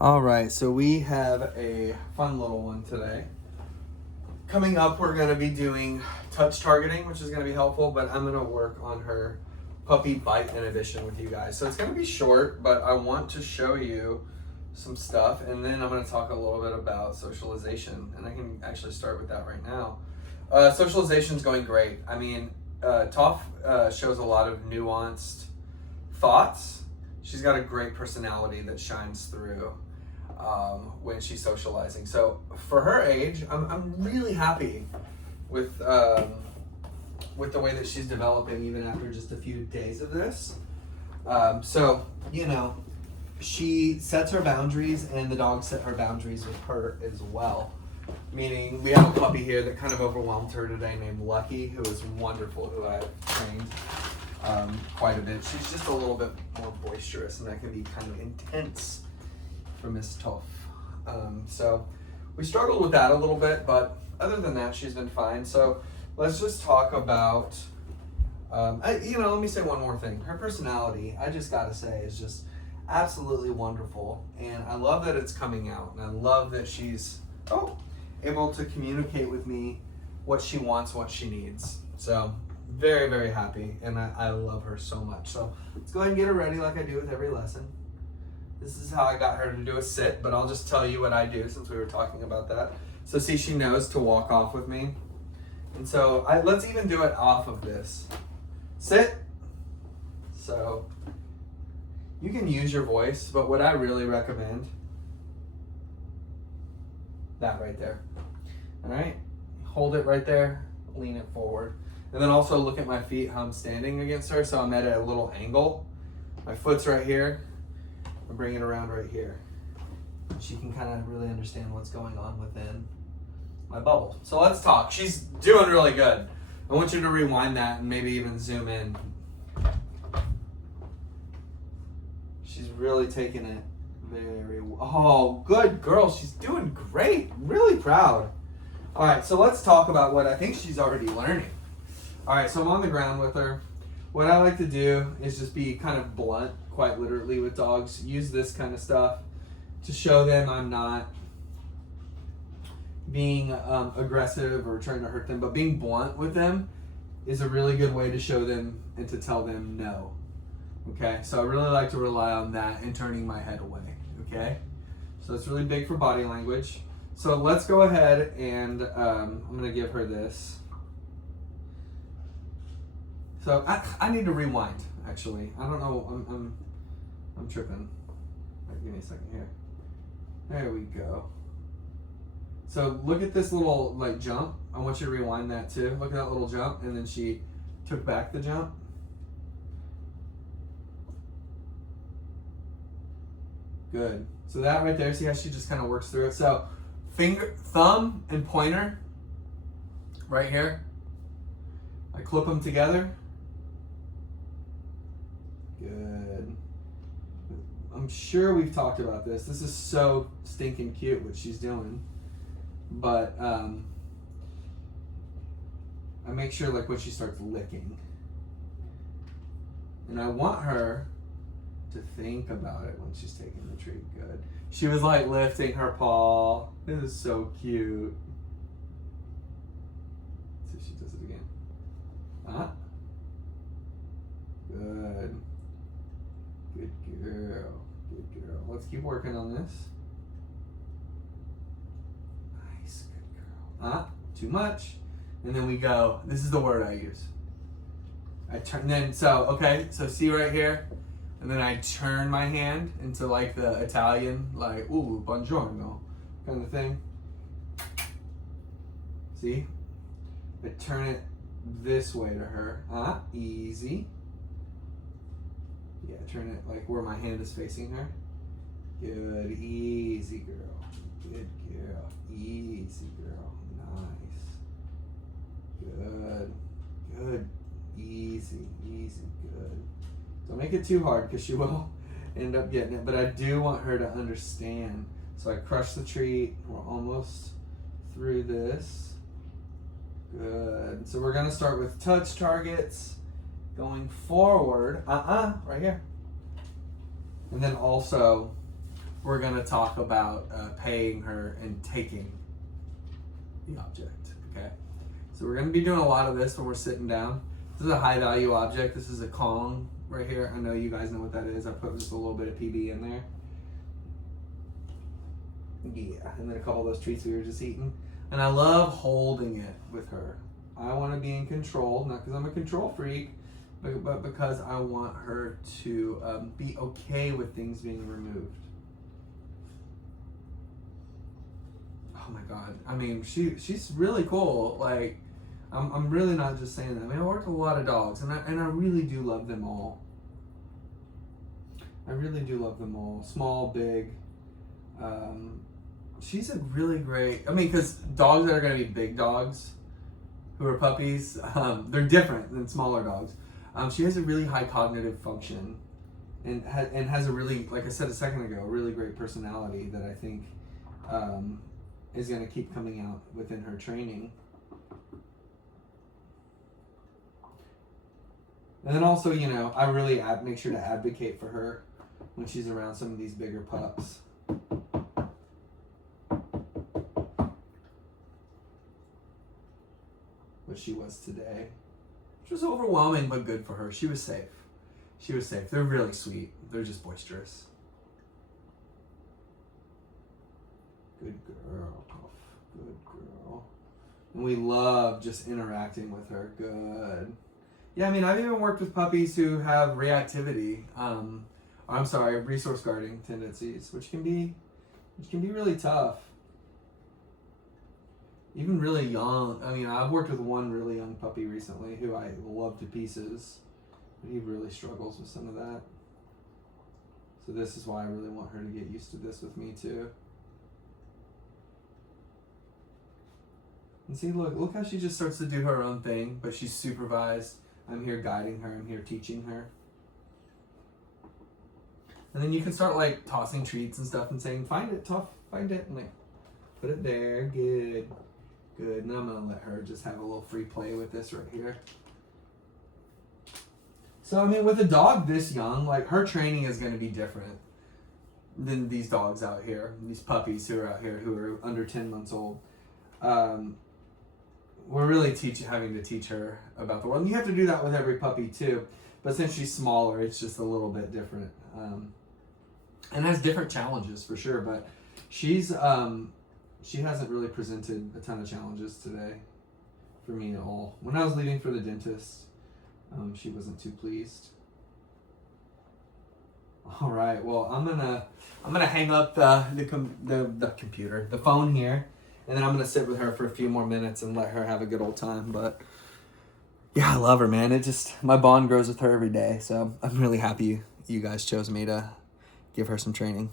All right, so we have a fun little one today. Coming up, we're going to be doing touch targeting, which is going to be helpful, but I'm going to work on her puppy bite inhibition with you guys. So it's going to be short, but I want to show you some stuff, and then I'm going to talk a little bit about socialization, and I can actually start with that right now. Socialization is going great. I mean, Toph shows a lot of nuanced thoughts. She's got a great personality that shines through when she's socializing. So for her age, I'm really happy with the way that she's developing even after just a few days of this. So, you know, she sets her boundaries and the dogs set her boundaries with her as well. Meaning we have a puppy here that kind of overwhelmed her today named Lucky, who is wonderful, who I've trained quite a bit. She's just a little bit more boisterous, and that can be kind of intense for Miss Toph. So we struggled with that a little bit, but other than that, she's been fine. So let's just talk about, let me say one more thing. Her personality, I just gotta say, is just absolutely wonderful, and I love that it's coming out, and I love that she's able to communicate with me what she wants, what she needs. So very, very happy, and I love her so much. So let's go ahead and get her ready like I do with every lesson. This is how I got her to do a sit, but I'll just tell you what I do since we were talking about that. So see, she knows to walk off with me. And so let's even do it off of this. Sit. So you can use your voice, but what I really recommend, that right there. All right? Hold it right there, lean it forward. And then also look at my feet, how I'm standing against her, so I'm at a little angle. My foot's right here. I'm bringing it around right here. She can kind of really understand what's going on within my bubble. So let's talk. She's doing really good. I want you to rewind that and maybe even zoom in. She's really taking it very well. Oh, good girl. She's doing great. Really proud. All right, so let's talk about what I think she's already learning. All right, so I'm on the ground with her. What I like to do is just be kind of blunt, quite literally, with dogs. Use this kind of stuff to show them I'm not being aggressive or trying to hurt them, but being blunt with them is a really good way to show them and to tell them no. Okay, so I really like to rely on that and turning my head away. Okay, so it's really big for body language. So let's go ahead and I'm going to give her this. So I need to rewind, actually. I don't know, I'm tripping. Right, give me a second here. There we go. So look at this little jump. I want you to rewind that too. Look at that little jump, and then she took back the jump. Good. So that right there, see how she just kind of works through it. So thumb and pointer right here. I clip them together. Good. I'm sure we've talked about this. This is so stinking cute what she's doing. But I make sure when she starts licking. And I want her to think about it when she's taking the treat. Good. She was lifting her paw. This is so cute. Let's see if she does it again. Good. Good girl. Good girl. Let's keep working on this. Nice. Good girl. Too much. And then we go. This is the word I use. I turn. So see right here. And then I turn my hand into the Italian, ooh, buongiorno kind of thing. See? I turn it this way to her. Easy. Yeah, turn it where my hand is facing her. Good, easy girl. Good girl. Easy girl. Nice. Good. Good. Easy. Easy. Good. Don't make it too hard because she will end up getting it. But I do want her to understand. So I crush the treat. We're almost through this. Good. So we're going to start with touch targets. Going forward. Right here. And then also we're going to talk about paying her and taking the object, okay? So we're going to be doing a lot of this when we're sitting down. This is a high value object. This is a Kong right here. I know you guys know what that is. I put just a little bit of PB in there. Yeah, and then a couple of those treats we were just eating. And I love holding it with her. I want to be in control, not because I'm a control freak, but because I want her to be okay with things being removed. Oh my God. I mean, she's really cool. Like, I'm really not just saying that. I mean, I work with a lot of dogs, and I really do love them all. I really do love them all. Small, big. She's a really great, I mean, because dogs that are going to be big dogs, who are puppies, they're different than smaller dogs. She has a really high cognitive function and has a really, like I said a second ago, a really great personality that I think is going to keep coming out within her training. And then also, you know, I really make sure to advocate for her when she's around some of these bigger pups. What she was today, which was overwhelming but good for her. She was safe. She was safe. They're really sweet. They're just boisterous. Good girl, Toph. Good girl. And we love just interacting with her. Good. Yeah, I mean, I've even worked with puppies who have reactivity. Resource guarding tendencies, which can be really tough. Even really young. I mean, I've worked with one really young puppy recently who I love to pieces. But he really struggles with some of that. So this is why I really want her to get used to this with me too. And see, look how she just starts to do her own thing, but she's supervised. I'm here guiding her. I'm here teaching her. And then you can start like tossing treats and stuff and saying, find it, Toph, find it. And like, put it there, good. Good, and I'm gonna let her just have a little free play with this right here. So I mean, with a dog this young, like her training is gonna be different than these dogs out here, these puppies who are out here who are under 10 months old. We're really having to teach her about the world. And you have to do that with every puppy too. But since she's smaller, it's just a little bit different. And has different challenges for sure, but she hasn't really presented a ton of challenges today for me at all. When I was leaving for the dentist, she wasn't too pleased. All right, well, I'm gonna hang up the computer, the phone here, and then I'm gonna sit with her for a few more minutes and let her have a good old time. But yeah, I love her, man. My bond grows with her every day. So I'm really happy you guys chose me to give her some training.